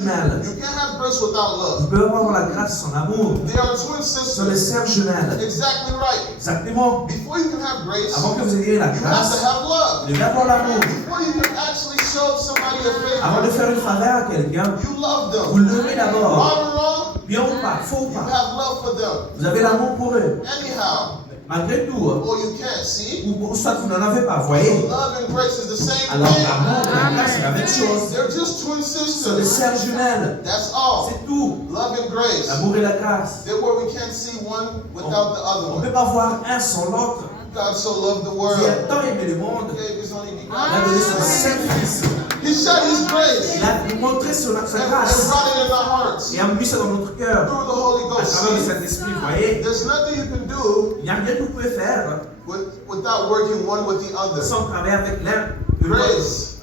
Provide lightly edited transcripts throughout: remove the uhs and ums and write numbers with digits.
You can't have grace without love. Vous pouvez avoir la grâce sans amour. They are twin Ce sont les sisters. sœurs jumelles. Exactly right. Exactement. Before you can have grace, Avant que vous ayez la you have to grâce, have love. vous devez avoir l'amour. Before you can actually show somebody a Avant de favor, faire une faveur à quelqu'un, you love vous them. l'aimez d'abord. Right or wrong, Bien ou pas, faux ou you pas. have love for them. Vous avez l'amour pour eux. Anyhow, Malgré tout, or you can't, see? ou soit vous n'en avez pas, voyez. Love and grace is the same Alors thing. l'amour et la grâce, c'est la même chose. They're just twin Ce sont des sisters. sœurs jumelles. That's all. C'est tout. Love and grace. L'amour et la grâce. They're where we can't see one without the other On ne peut one. pas voir un sans l'autre. God so loved the Dieu world. a tant aimé le monde, He gave his only il a donné son begotten. seul fils. He shed his grace Il a montré sa and grâce brought it in our hearts et a mis ça dans notre cœur through the Holy à Ghost. travers le Saint-Esprit. Vous voyez, There's nothing you can do il n'y a rien que vous pouvez faire without working one with the other. sans travailler avec l'un de Grace.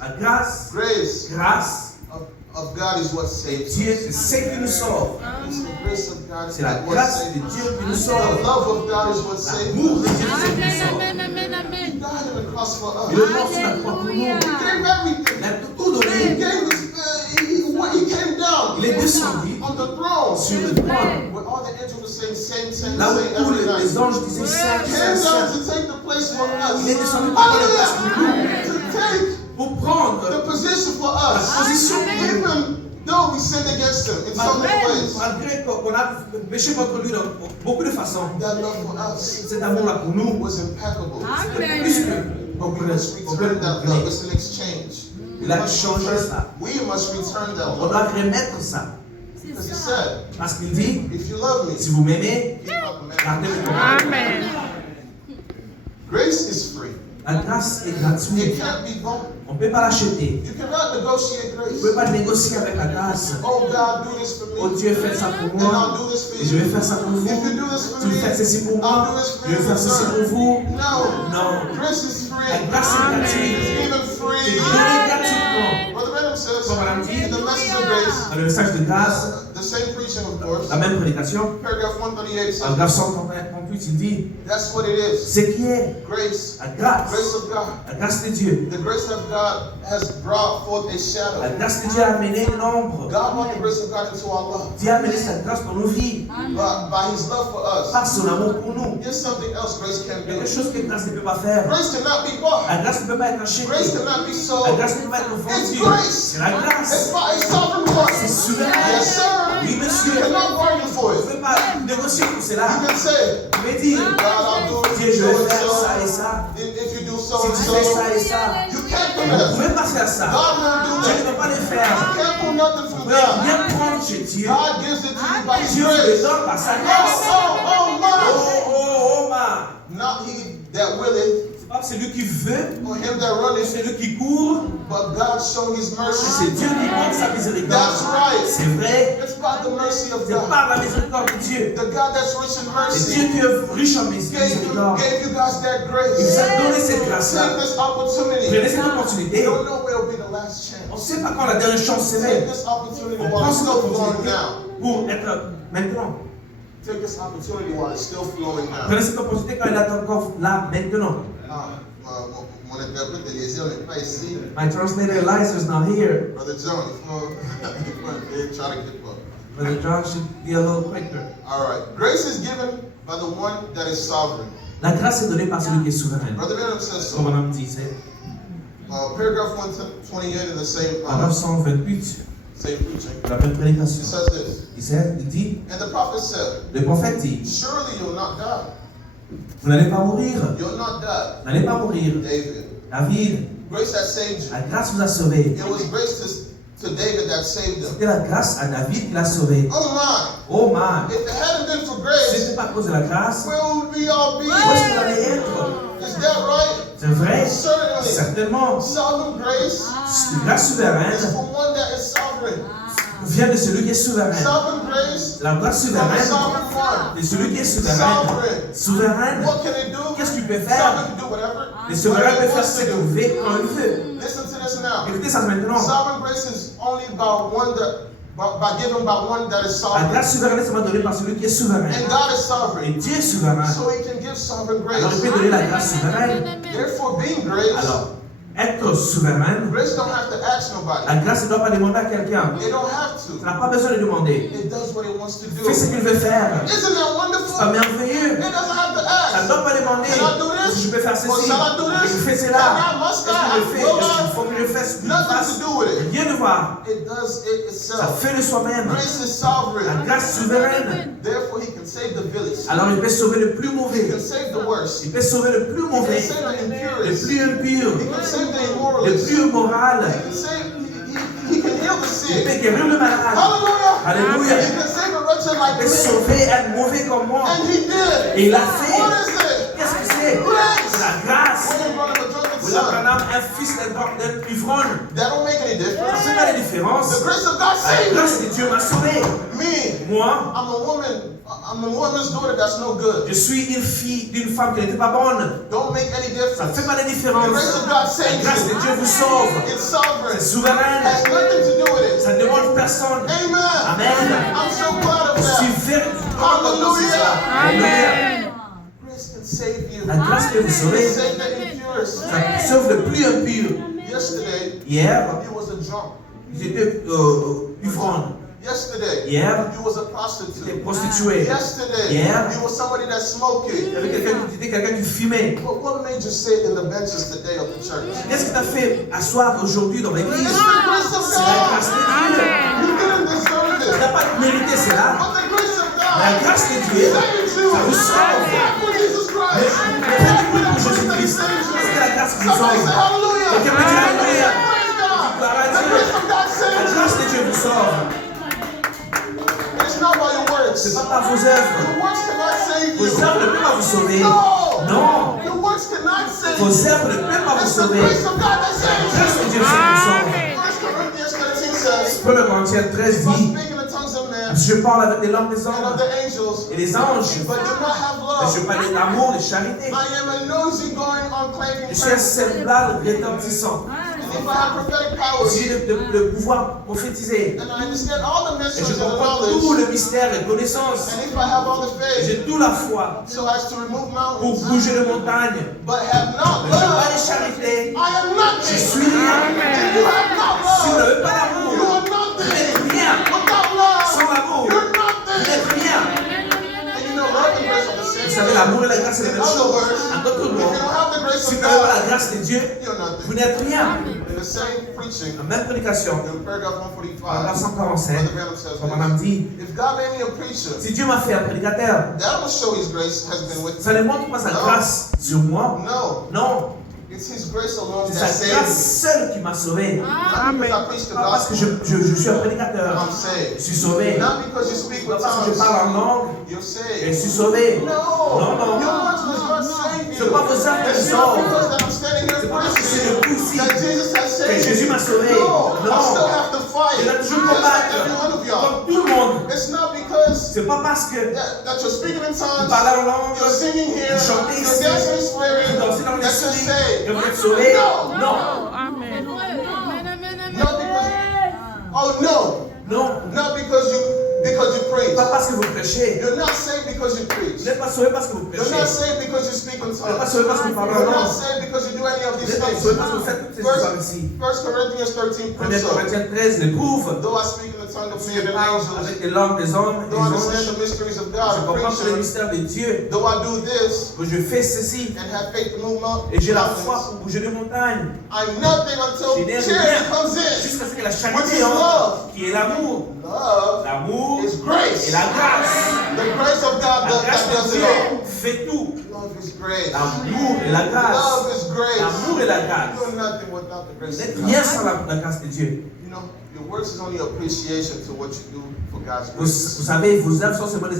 l'autre. La grâce, Grace grâce of God is what saves Dieu, us. c'est ce qui nous sauve. It's the grace of God C'est la that what grâce saves de us. Dieu qui nous The sauve. love of God is what saves L'amour de us. Dieu, c'est ce qui nous sauve. He died on the cross for us. Il est mort sur la croix pour nous. He gave everything. Il a tout He donné. gave his, he came down Il est descendu on the throne sur le trône. where all the angels were saying same, same, Là où same tous every night. les anges disaient Saint, He Saint, came down Saint. to take the place for us. Il est descendu pour prendre la place pour nous. Hallelujah! To take Pour prendre the position for la us. position pour nous. Even though we sinned against him in so many ways. Malgré qu'on a péché contre lui dans beaucoup de façons, That love for us cet amour-là pour nous, was impeccable. c'est plus que But we must return that love. It's an exchange. Il a changé ça. We must return that On love. doit remettre ça. Because he said, Parce qu'il dit, if you love me, si vous m'aimez, keep my commandments. gardez mes commandements. Amen. Grace is free. La grâce est It gratuite. can't be bought. On ne peut pas l'acheter. You cannot negotiate On ne grace. peut pas négocier avec la grâce. Oh God, do this for Oh me. Dieu, faites ça pour And moi. I'll do this for Et je vais you. faire ça pour vous. If you do this for Si vous me, faites ceci pour moi, I'll do this for je vais you. faire ceci pour vous. No. Non. Grace is free. La grâce est gratuite. It's given C'est free. donné gratuitement. Brother Branham says, Comme Madame dit, in the message of grace, dans le message de grâce, the same preaching, of course, la même prédication, paragraph 138 says, paragraphe 138, il dit, that's what it is. ce qui est Grace. la grâce Grace of Dieu. The grace de Dieu. The grace of God has brought forth a shadow. La grâce de Dieu a amené l'ombre. God brought the grace of God into our love. Dieu a amené sa grâce dans nos vies, By his love for us. par son amour pour nous. Here's something else grace can do. Quelque chose que la grâce ne peut pas faire. Grace cannot be bought. La grâce ne peut pas être achetée. Grace cannot be La sold. grâce ne peut pas être It's vendue. grace. C'est la It's grâce. by a sovereign one. C'est souverain. Yes, sir. Oui, You monsieur. cannot bargain for Vous ne it. pouvez pas négocier pour cela. You can say, Vous pouvez dire, God, I'll do Dieu, it. je So vais and faire so. ça et ça. If you do so Si and tu fais so, ça et ça, you can't do vous ne that. pouvez pas faire ça. God won't do Dieu ne that. peut pas le You faire. can't pull nothing Vous from pouvez God. rien prendre chez Dieu. God gives it to you by his Dieu le grace. donne par sa Oh, grâce. oh, my. Oh, ma. Not he that willeth, C'est pas celui qui veut, or him that runneth, celui qui court. but God showing his mercy. C'est Dieu qui montre sa miséricorde. That's right. C'est vrai. It's by the mercy of C'est God. par la miséricorde de Dieu. The God that's rich in C'est Dieu mercy qui est riche en miséricorde. gave you guys that Il grace. vous a donné cette Take grâce-là. this opportunity. Prenez cette You opportunité. don't know where will be the last On ne chance. sait pas quand la dernière chance Take serait. this opportunity On while prend it's cette still flowing opportunité now. pour être maintenant. Take this opportunity while it's still flowing now. Prenez cette opportunité quand elle est encore là, maintenant. Mon interprète Eliezer n'est pas ici. My translator Eliza is not here. Brother John, try to keep up. Brother John should be a little quicker. All right. Grace is given by the one that is sovereign. La grâce est donnée par celui qui est souverain. Brother Branham says Comme so. on disait. Paragraph 128 in the same Paragraphe 128 preaching. de la même It prédication. says this. Il dit, And the prophet said, le prophète dit, surely you'll not die. vous n'allez pas mourir. You'll not die. Vous n'allez pas mourir. David. David, Grace that saved you. la grâce vous a sauvé. It was grace to David that saved him. C'était la grâce à David qui l'a sauvé. Oh my. Oh man, If it hadn't been for si ce grace, n'était pas à cause de la grâce, where would we all be? où est-ce que vous allez être? Is that right? C'est vrai? Certainly. Certainement. Sovereign grace La grâce is souveraine for one that is sovereign. vient de celui qui est souverain. Sovereign grace La grâce from the souveraine sovereign one. de celui qui est souverain. Sovereign. Souverain, What can it do? qu'est-ce qu'il peut faire? Sovereign can do whatever. Le souverain whatever peut it faire wants ce to qu'il do. veut quand il veut. Listen to this now. Écoutez ça maintenant. Sovereign grace is only by given by one that is La sovereign. grâce souveraine est seulement donnée par celui qui est souverain. And God is Et sovereign. Dieu est souverain. So he can give sovereign Alors il grace. peut donner la grâce souveraine. Therefore, being grace, Alors, être souverain, Grace don't have to ask nobody. la grâce ne doit pas demander à quelqu'un. It don't have to. Ça n'a pas besoin de demander. It does what it wants to Fais ce do. qu'il veut faire. Isn't that C'est pas wonderful? merveilleux. It doesn't have to Ça ne ask. doit pas demander. Can I do this? Je peux faire ceci. Or shall I do Et this? je fais Can cela. I? Must Est-ce que je le I? fais? Will Est-ce qu'il I? faut que je le fasse? Nothing to do with it. Rien de voir. It does it Ça itself. fait de soi-même. Grace is La sovereign. grâce souveraine. Therefore, he can save the village. Alors il peut sauver le plus He mauvais. can save the worst. Il peut sauver le plus He can mauvais. save the Le impurest. plus impur. He can save the Le immoralist. plus immoral. He can save. He can heal the Il sick. peut guérir le malade. Hallelujah. Alléluia. He can save a wretched Il like peut me. sauver un mauvais comme moi. And he did. Et il l'a fait. What is it? Qu'est-ce que c'est? Grace. C'est la grâce. William Branham, a drunken William son. Branham, un fils d'un ivrogne. That don't make any Ça difference. ne fait pas la différence. The grace of God La saved grâce de Dieu m'a sauvé. me. Moi, I'm a woman's daughter that's no good. je suis une fille d'une femme qui n'était pas bonne. Don't make any Ça ne difference. fait pas la The différence. grace of God La saves grâce de you. Dieu vous sauve. It's sovereign. C'est Has souverain. nothing to do with it. Ça ne demande personne. Amen. Amen. I'm so glad of Je suis that. very Hallelujah. Alléluia. Grace can save you. La grâce peut vous It sauver. can save the impurest. Ça sauve le plus impur. Yesterday, Hier, you was a drunk. j'étais ivrogne. Yesterday, Hier, you was a j'étais prostitute. prostituée. Yesterday, Yeah. you was somebody that Il smoked. y avait quelqu'un qui fumait. But what made you sit in the benches today of the church? Qu'est-ce que tu as fait asseoir aujourd'hui dans l'église? It's the grace of C'est la grâce God. de Dieu. You didn't deserve Tu it. n'as pas mérité cela. But the grace of La God grâce de Dieu, saved you. ça vous sauve. Thank you, Jesus Christ. Mais faites pour Jésus-Christ. C'est la grâce qui vous Somebody say sauve. hallelujah. Quelqu'un peut dire alléluia. Praise God. Gloire à The Dieu. grace of God La saves grâce you. de Dieu vous sauve. It's not by your Ce n'est works. pas par vos œuvres. Your works cannot save Vos you. œuvres ne peuvent pas vous sauver. No. Non. Your works cannot save Vos you. œuvres ne peuvent pas vous It's the sauver. grace of God that La saves grâce de you. Dieu c'est qui vous sauve. 1 Corinthians 13 says, 1 Corinthiens 13 if I dit, speak in the tongues of men je parle avec les langues des and of hommes the angels, et des anges, but do not have mais je love, parle d'amour, de charité. I am a nosy going on clanging Je suis un praise. semblable retentissant. And if I have prophetic powers, J'ai le pouvoir prophétiser. and I understand all the Et je mysteries and the comprends tout knowledge, le mystère et connaissance. and if I have all the Et faith, j'ai toute la foi so as to remove pour mountains, bouger les montagnes. but have not Mais je n'ai pas de love, charité. I am nothing. Je suis rien. If you have not Si vous love, n'avez pas you l'amour, are vous nothing. n'êtes rien. Without love, Sans l'amour, you're vous nothing. n'êtes rien. And you know, love and grace are the Vous same. savez, l'amour et la grâce, c'est la In même other chose. words, En d'autres if you mots, don't have the grace si of vous n'avez pas God, la grâce de Dieu, you're nothing. vous n'êtes rien. In the same preaching, La même prédication, in paragraph paragraphe 145, 147, Brother Branham says comme on this, a dit, if God made me a preacher, si Dieu m'a fait un prédicateur, that will show His grace has been with ça me. ne montre pas sa grâce sur moi. No, Non, it's His grace alone c'est that sa saved grâce me. seule qui m'a sauvé. Not because I preach the Pas parce que gospel, je suis un prédicateur, I'm je saved. suis sauvé. Not because you speak Pas with parce que je tongues, parle en langue, you're je saved. suis sauvé. No, No. your works does not save C'est you. pas vos œuvres qui It's me not sauvent. because that I'm standing here C'est pas parce que c'est preaching debout ici that Jesus has que saved Jésus me. m'a sauvé. No, I Non. still have to fight, Je dois toujours just like combattre, every one of y'all. comme tout le monde. It's not because C'est pas parce que that you're speaking in vous tongues, parlez en langue, you're singing here, vous chantez you're ici, dancing in vous spirit, dansez dans that you're l'esprit, saved. que vous êtes sauvé. No. Non, Not because, oh no, non, not because you preach. pas parce que vous prêchez. You're not saved because you Vous preach. n'êtes pas sauvé parce que vous You're prêchez. not Vous saved because you speak in n'êtes pas tongues. sauvé parce que vous parlez en You're not langue. saved because you do any of Vous these n'êtes pas things. sauvé parce que vous faites toutes ces histoires ici. 1 Corinthians 13 proves 1 so. Corinthiens 13 l'éprouve. Though I speak in the tongue of Si men je and parle angels, avec les langues des hommes et des though I understand anges, the mysteries of je God, comprends tous les preacher, mystères de Dieu. though I do this Que je fais ceci and have faith to move et j'ai la mountains, foi pour bouger les montagnes. I'm nothing until Je n'ai charity rien comes in. jusqu'à ce que la Which charité is entre, love. qui est l'amour. Love L'amour is grace. et la grâce. The grace of God La that grâce does de it Dieu all. fait tout. Love is grace. L'amour et la grâce. Love is grace. L'amour et la grâce. You're nothing without the Vous grace n'êtes of rien God. sans la grâce de Dieu. You know, your works is only appreciation to what you do for God's Vous grace. savez, vos œuvres sont seulement des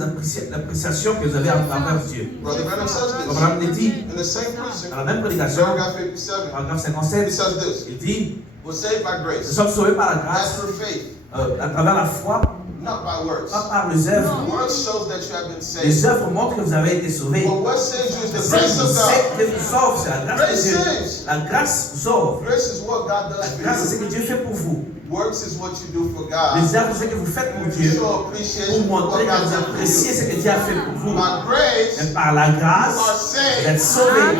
l'appréciation que vous avez envers Dieu. Brother Branham says Comme this. on l'a dit In the same preaching, dans la même prédication, paragraph 57, paragraphe he 57, says this. il dit, We're saved by nous grace. sommes sauvés par la That's grâce, through faith, à travers la foi, not by works. pas par les œuvres. Works shows that you have been Les saved. œuvres montrent que vous avez été sauvés. But what saves you is the Ce grace of God. qui vous sauve, c'est la grâce Grace de Dieu. saves. La grâce vous sauve. Grace is what God La does grâce, c'est for ce you. que Dieu fait pour vous. Works is what you do for God. Les œuvres, c'est ce que vous faites pour To Dieu, show pour appreciation for montrer what que God vous done for appréciez you. ce que Dieu a fait pour vous. By grace, Et par la you are grâce, vous saved. êtes sauvés.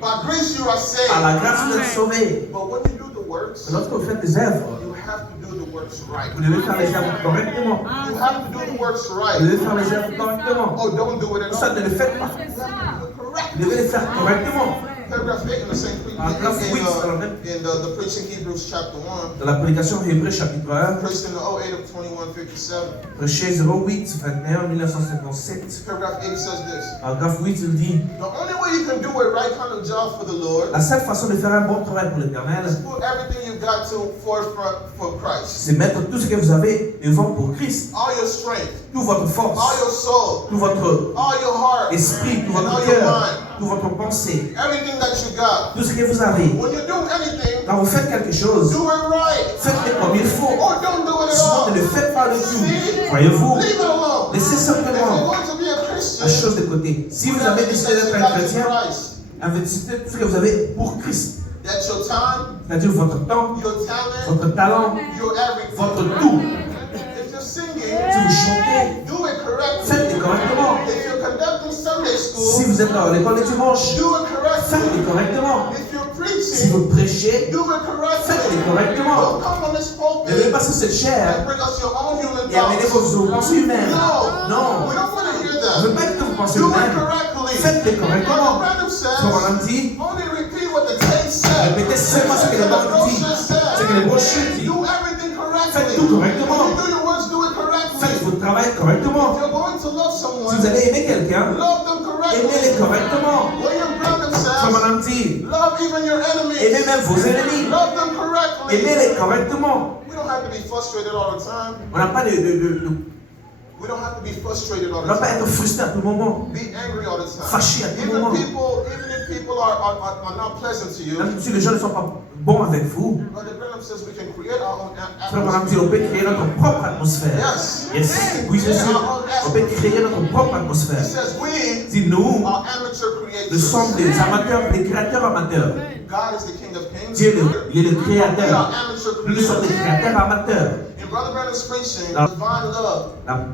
By By grace you are Par la saved. grâce, vous êtes sauvés. But when you do the works, Mais lorsque vous faites des œuvres, you have to do the works right. vous devez faire les œuvres correctement. You have to do the works Vous right. devez faire les œuvres correctement. Oh, don't do it at Tout ça, all. ne le faites pas. You have to do it correct. Vous devez les faire correctement. Paragraph 8 in the same Paragraphe 8 dans la même- in the preaching Hebrews chapter 1. Dans la prédication Hébreux chapitre 1, Preached in the 08 of 2157. prêché 08 21 1957. Paragraph 8 says this. Paragraphe 8, il dit The only way you can do a right kind of job for the Lord la seule façon de faire un bon travail pour l'Éternel, is put everything you got to forefront for Christ. c'est mettre tout ce que vous avez devant pour Christ. All your strength, Toute votre force, all your soul, tout votre all your heart, esprit, tout and votre all your cœur, mind. toute votre pensée, Everything that you got. tout ce que vous avez. When you do anything, Quand vous faites quelque chose, do it right. faites-le comme il faut. Or don't do it at Sinon, all. ne le faites pas du tout. See? Croyez-vous, Leave it alone. laissez If you're simplement going to be a la Christian, chose de côté. Si vous avez décidé d'être un chrétien, investissez tout ce que vous avez pour Christ. that's your time, C'est-à-dire votre temps, your talent, votre talent, your everything. votre tout. If you're Si singing, vous chantez, do it correctly. faites-le correctement. If you're conducting Sunday Si school, vous êtes dans l'école du dimanche, do it correctly. faites-le correctement. If you're Si preaching, vous prêchez, do it correctly. faites-le correctement. Don't come on this Ne venez pulpit pas sur cette and chair bring us your own human et amenez thoughts. vos pensées humaines. No, Non. we don't want to hear Je ne that. veux pas que vous pensez Do it humaines. correctly. Faites-le correctement. Brother Branham says, Comme on a dit, only repeat what the tape said. répétez seulement ce que les bandes disent. Ce que les brochures disent. Do everything correctly. Faites tout correctement. When you do your works, do it Faites correctly. votre travail correctement. If you're going to love Si someone, vous allez aimer quelqu'un, love them aimez-les correctly. correctement. William Branham Comme on says, a dit, love even your aimez enemies. même vos ennemis. Love them correctly. Aimez-les correctement. We don't have to be frustrated all the time. On n'a pas We don't have to be frustrated all on the n'a pas time. être frustré à tout moment. Be angry all the time. Fâché à tout Even moment. if people are not pleasant to you, Même si les gens ne sont pas bons avec vous, Brother Branham says we can create our own Frère Branham dit, on peut créer notre propre atmosphère. Yes. Yes. Oui, c'est sûr. On peut créer notre propre He atmosphère. says we Si nous, are amateur nous sommes creators. des amateurs, des créateurs amateurs. God is the King of Kings. Dieu, il est le We are créateur. amateur Nous sommes des creators. créateurs amateurs. In Brother Branham's preaching, Now- divine love,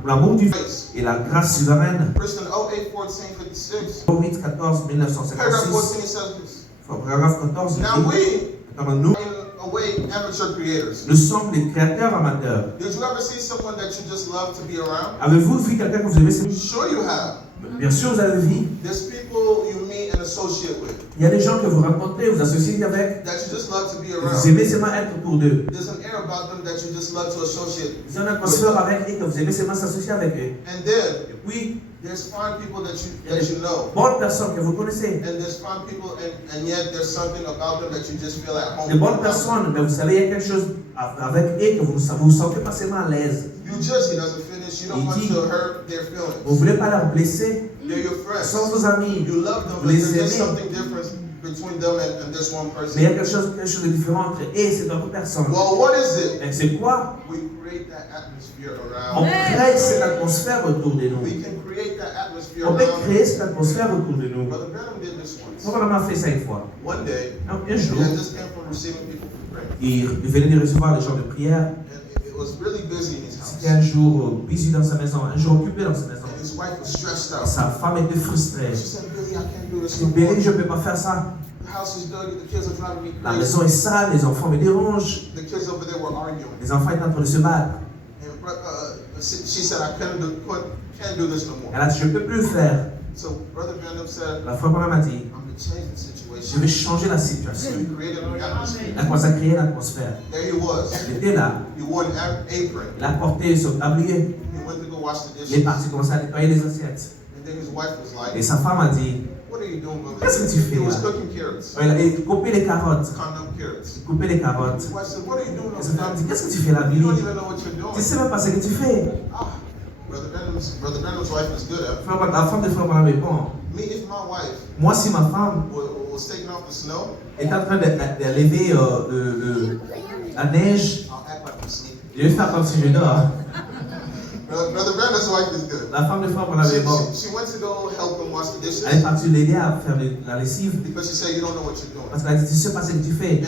L'amour du et la grâce souveraine. Christian 08:14:56. 8, 14, Paragraph 1956. 14, he says this. Paragraphe 14. il Now dit, we, alors nous, in a way, amateur creators. nous sommes des créateurs amateurs. Did you ever see someone that you just love to be around? Avez-vous vu quelqu'un que vous aimez? Sure you have. Bien sûr, vous avez vu. There's people you meet and associate with Il y a des gens que vous rencontrez, vous associez avec, that you just love to be que vous around. aimez seulement être autour d'eux. There's an air about them that you just love to associate. Ils ont une atmosphère avec eux, que vous aimez seulement s'associer avec eux. And then Et puis, there's fine people that il y a des you know. bonnes personnes que vous connaissez. And there's fine people and yet there's something about them that you just feel at home. Des bonnes personnes, mais vous savez, il y a quelque chose avec eux que vous vous sentez pas seulement à l'aise. You just, he doesn't finish, you don't Il want dit- to hurt their Vous feelings. ne voulez pas leur blesser. They're your Ils sont friends. vos amis. You love them, Vous but les there's just aimez. something different between them and this one Mais il y a person. quelque chose de différent entre eux et cette autre personne. Well, what is it? Et c'est quoi? We create that atmosphere On around. crée cette atmosphère autour de nous. We can create that atmosphere On peut around. créer cette atmosphère autour de nous. Brother Branham did this once. Pourquoi on a fait ça une fois? One day, Un jour, he had just came from receiving people for prayer. il venait de recevoir les gens de prière. And it was really busy in his house. C'était un jour busy dans sa maison, un jour occupé dans sa maison. And his wife was stressed Et out. sa femme était frustrée. She said, Billy, I can't do this Je no dis, Billy, more. je ne peux pas faire ça. The house is dirty, the kids are driving me La crazy. maison est sale, les enfants me dérangent. The kids over there were arguing. Les enfants étaient en train de se battre. And she said, I can't do this no more. Elle a dit, je ne peux plus le faire. So Brother Branham said, La femme m'a dit, I'm going to change the je situation. vais changer la So situation. he created an atmosphere. Elle a commencé à créer l'atmosphère. There he was. Il était là, He wore an apron. il a porté son tablier. He went to go wash the Il est dishes. parti commencer à nettoyer les assiettes. And then his wife was Et like, sa femme a dit, what are you doing, brother? Qu'est-ce que tu fais He was là? cooking carrots. il a coupé les carottes. Condom carrots. Coupé les carottes. His wife said, what are you doing Et sa over femme dit, there? qu'est-ce que tu fais là, You Billy? don't even know what you're Tu doing. sais même pas ce que tu fais. Ah, Brother Branham's wife is good at it. La femme de Frère Branham est bon. Me, if my wife Moi, si ma femme was taking off the snow, est en train d'enlever la neige, I'll act like I'm sleeping. je vais faire comme si je dors. Brother Branham's wife is good. La femme de Frère Branham est bon. She went to go help them wash the dishes Elle est partie l'aider à faire la lessive. because she said, you don't know what you're doing. Parce qu'elle a dit, tu sais pas ce que tu fais.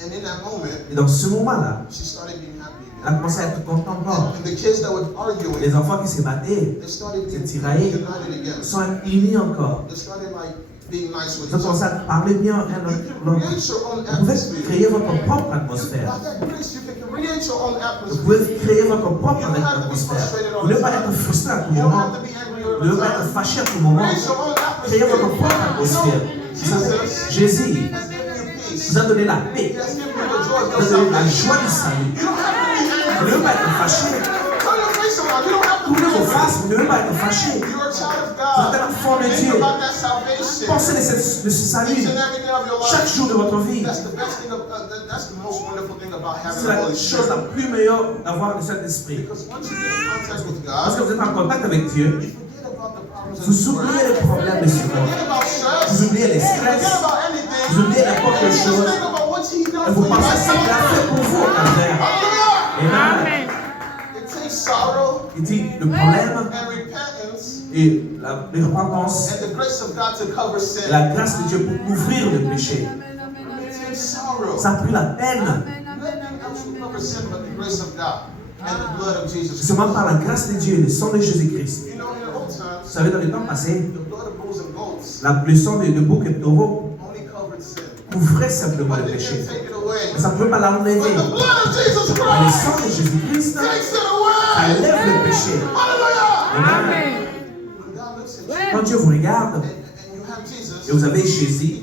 And in that moment, Et dans ce moment-là, she started being happy elle a again. commencé à être contente. And the kids that were arguing, Les enfants qui se battaient they started being C'est tiraillé. united again. sont unis encore. They started like being nice with Vous each commencez other. à parler bien un You avec can l'autre. create your own Vous pouvez atmosphere. créer votre propre atmosphère. By that grace, you can create your own Vous pouvez atmosphere. créer votre propre You don't have to be atmosphère. frustrated all Vous ne the devez pas time. être frustré à tout You don't moment. have to be angry Vous all ne devez the pas être time. fâché à tout moment. Create your own Créez votre propre atmosphere. atmosphère. Vous savez, Jésus Has given you peace. vous a donné la paix. He has given you the joy of Vous your a donné la salvation. joie du salut. You don't have to be Vous ne angry. devez pas être fâché. Turn your face around. You don't have to be Tournez vos angry. faces, vous ne devez pas être fâché. You're a child of Vous êtes God. un enfant de Think Dieu. about that salvation. Pensez de ce salut Each and every day of your chaque life. jour de votre vie. That's the best thing. That's the most wonderful thing about having C'est the la Holy chose Spirit. la plus meilleure d'avoir le Saint-Esprit. Because once you get in contact with Parce que God, vous êtes en contact avec Dieu, you forget about the problems of vous this world. oubliez les problèmes de ce You monde. forget about stress. Vous oubliez les You forget stress. about anything. Vous oubliez n'importe quelle You just chose. think about what He done Et for vous you. pensez à ce qu'il a fait pour vous au calvaire. Hallelujah. Amen. It takes sorrow Il dit le problème and repentance et la repentance and the grace of God to cover et sin. la grâce de Dieu pour couvrir le péché. It takes sorrow. Ça a pris la peine. Nothing else will cover sin but the grace of God and the blood of Jesus. Seulement par la grâce de Dieu et le sang de Jésus-Christ. You know, in the old Vous times, savez, dans les temps passés, the blood of bulls and goats le sang de bouc et de taureau only covered sin. couvrait simplement But le they péché. didn't take it away. Mais ça ne pouvait pas l'enlever. But the blood of Jesus Mais le Christ sang de Jésus-Christ, takes it ça away. lève le péché. Hallelujah. Amen. When God looks at you Quand Dieu vous regarde and you have Jesus, et vous avez Jésus, He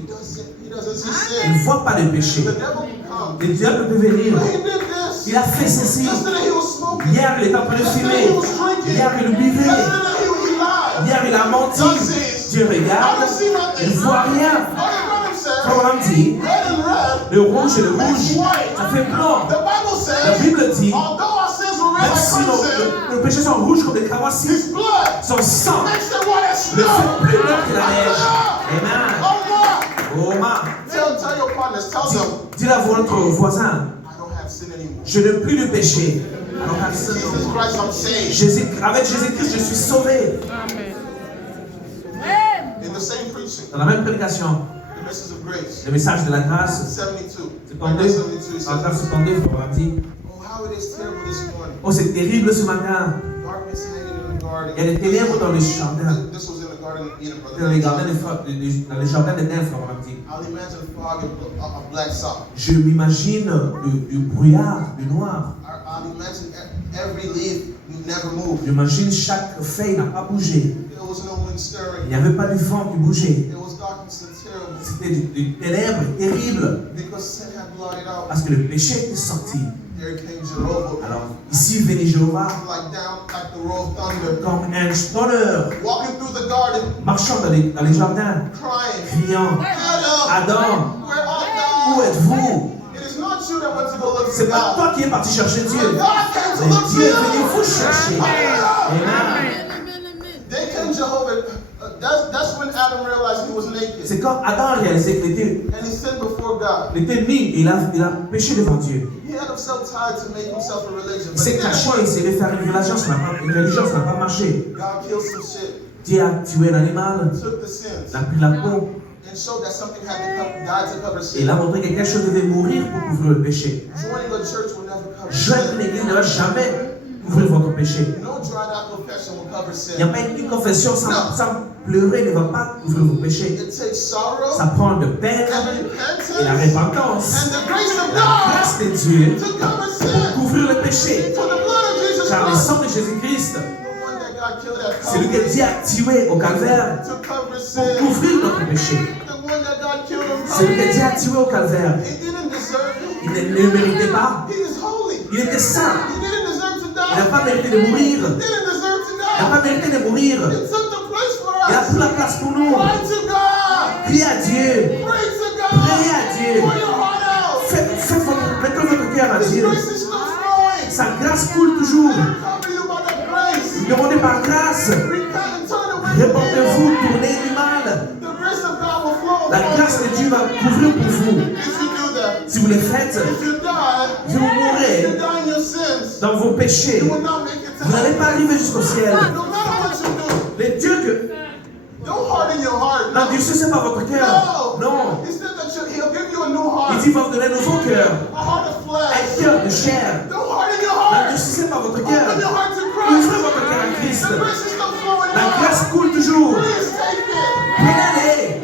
doesn't see il ne sin. voit pas le péché. The devil can come. Le diable peut venir. But he did this. Il a fait ceci. Yesterday he was smoking. Hier, il est en train de Yesterday fumer. he was drinking. Hier, il buvait. Yesterday he lied. Hier, il a menti. God sees. Dieu I regarde. don't see nothing. Il ne voit rien. All the Bible says, Comme on dit, red and red. le rouge et le rouge, ça fait blanc. The Bible La says, Bible dit, although our sins were red même si like crimson, nos péchés sont rouges comme des cramoisis, His blood son sang makes them white as le snow. fait plus blanc que la neige. Hallelujah. Amen. Oh Oh, ma. Tell your partners, tell them, Dis à votre voisin, I don't have sin anymore. je n'ai plus de péché. Alors, Jesus Christ, I'm saved. avec Jésus-Christ, je suis sauvé. In the same preaching, Dans la même prédication, the message of grace, le message de la grâce, 72. 72, 72 en grâce says, 72, on a dit, oh, how it is terrible this morning. oh, c'est terrible ce matin. Darkness hanging in the garden. Il y a des ténèbres dans les jardins. This was in the garden of Eden, Dans les brother. jardins dans les jardins des nymphes, on a dit. I'll imagine fog of black sock. Je m'imagine du brouillard, du noir. I'll imagine every leaf never moved. J'imagine chaque feuille n'a pas bougé. There was no wind Il stirring. n'y avait pas du vent qui bougeait. It was darkness and terrible C'était du ténèbres terrible. because sin had blotted out. Parce que le péché était sorti. There came Jehovah, Alors, ici venait Jéhovah like the roll of thunder, comme un tonnerre, walking through the garden, marchant dans les jardins, crying, criant, Adam, Adam, where art où thou? êtes-vous? It is not you that went to go look C'est for pas God. toi qui es parti chercher Dieu. God came to Mais look for Dieu est venu you. vous chercher. Amen. They came Jehovah. That's when Adam realized he was naked. C'est quand Adam a réalisé qu'il And he sinned before God. était nu et il a péché devant Dieu. He had himself tied to make himself a religion. Il But s'est it didn't caché, work. il s'est fait faire une religion, ça n'a pas marché. God killed some shit, Dieu a tué l'animal, took the sins, il a pris la peau and showed that something had to die to cover et il sin. a montré que quelque chose devait mourir pour couvrir le péché. Joining a church will never cover Joindre sin. l'église ne va jamais couvrir votre péché. No dried out confession will cover Il n'y a sin. pas une confession sans pleurer ne va pas couvrir vos péchés. It takes sorrow Ça prend de peine and et la repentance repentance, and the grace of la God grâce de Dieu to cover pour sin. couvrir le péché. For the blood of Jesus Car le Christ, sang de Jésus-Christ, the one that God killed at c'est lui que Calvary, Dieu a tué au calvaire to cover pour sin. couvrir notre péché. The one that God killed on C'est lui que Dieu a Calvary. tué au calvaire. He didn't deserve it. Il ne le méritait pas. He is holy. Il était saint. He didn't deserve to Il n'a die. pas mérité de mourir. He didn't deserve to Il n'a pas die. mérité de mourir. He took the place for Il a us. pris la place pour nous. Cry to God. Prie à Dieu. Pray to God. Priez à Dieu. Pour your heart out. Mettez votre cœur à His Dieu. grace is still flowing. Sa grâce coule toujours. Let him cover you by that grace. Demandez par grâce. Repent and turn away from Répandez-vous, evil. tournez du mal. The grace of God will flow La upon grâce de you. Dieu va couvrir pour vous. If you do that, Si vous le faites, if you die, si vous mourrez you die in your sins. dans vos péchés, You will not make it to vous n'allez heaven. pas arriver jusqu'au ciel. No matter what you do, Les dieux que... don't harden your heart. Non, Dieu, c'est pas votre cœur. Non. He said that He'll give you a new Il heart. dit, il va vous donner un nouveau cœur. A heart of Un flesh. cœur de chair. Don't harden your Non, heart. Dieu, c'est pas votre Open cœur. your heart to Ouvrez Christ. votre cœur à Christ. The grace is still flowing La now. grâce coule toujours. Please take it. Prenez-les.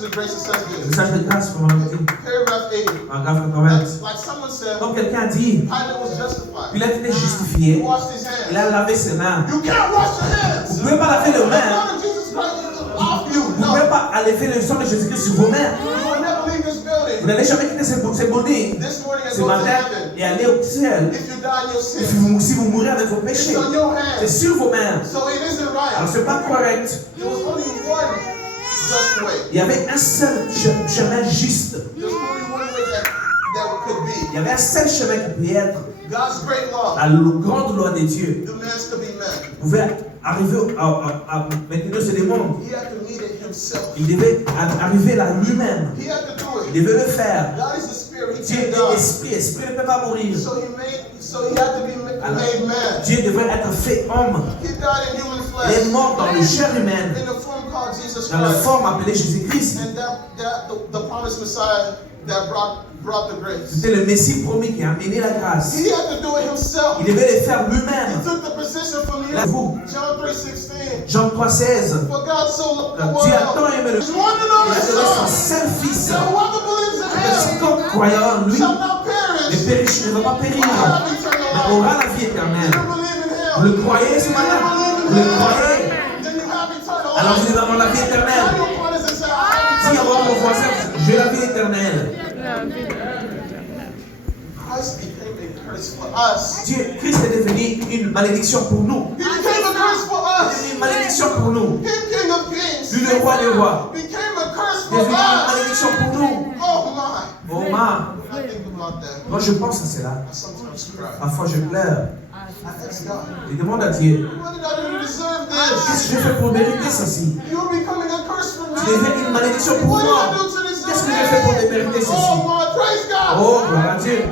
message of grace, it says Le this. message de grâce, comme on l'a dit, Paragraph 80. paragraphe 80. Like someone said, Donc quelqu'un dit, Pilate was justified. Pilate était He justifié, washed his il hands. a lavé ses mains. You can't wash your hands. Vous ne pouvez pas laver les The mains. blood of Jesus Christ is off you. Vous ne No. pouvez pas laver le sang de Jésus-Christ sur vos mains. You will never leave this Vous building. n'allez jamais quitter ces bonnets This morning and ce go to matin heaven. et aller au ciel. If you die in your Et sins, si vous mourrez avec vos it's péchés, on your c'est hands. sur vos mains. So it isn't Alors right. c'est pas correct. There was only one just way. Il y avait un seul chemin juste. There's only one way that could Il be. y avait un seul chemin qui pouvait être God's great law. la grande loi de Dieu. Demands to be met. Vous pouvez arriver à maintenir ce démon. He had to meet it himself. Il devait arriver là lui-même. He had to do Il it. devait le faire. God is a spirit. He Dieu can't est die. esprit. Esprit ne peut pas mourir. So he had to be made man. Dieu devrait être fait homme. He died in human Il est flesh. mort dans le chair humaine, In the form called Jesus dans la Christ. forme appelée Jésus-Christ. And the promised Messiah that brought the grace. C'était le Messie promis qui a amené la grâce. He had to do it himself. Il devait le faire He lui-même. took the position from Là, you. vous, John 3:16. Jean 3,16. For God so loved the Dieu a tant world. aimé le His monde. one and Il a only donné son Son. seul fils. That whoever believes in Que him quiconque croyant en lui shall not ne perish, périsse, ne va pas périr, but have eternal mais life. aura la vie éternelle. You believe in him. Vous le croyez ce matin? Vous le croyez? Then you have eternal Alors vous life. êtes dans la vie Tell éternelle. your brothers and say, I have Dis à eternal votre life. voisin, j'ai la vie éternelle. Christ became a curse for us. Christ est devenu une malédiction pour nous. He became a curse for Il est us. devenu une malédiction pour nous. He, King of Kings, Lui, le roi des rois, became a curse il est for devenu une us. malédiction pour nous. Oh my. Oh ma, I think about that. moi je pense à cela. I sometimes cry. Parfois je pleure. I ask God, Je demande à Dieu, what did I do to deserve qu'est-ce this? que j'ai fait pour mériter ceci? You're becoming a curse for Tu me. deviens une malédiction pour What did moi. I do to deserve Qu'est-ce que j'ai fait pour this? mériter Oh ceci? my, praise God. Oh, gloire à Dieu.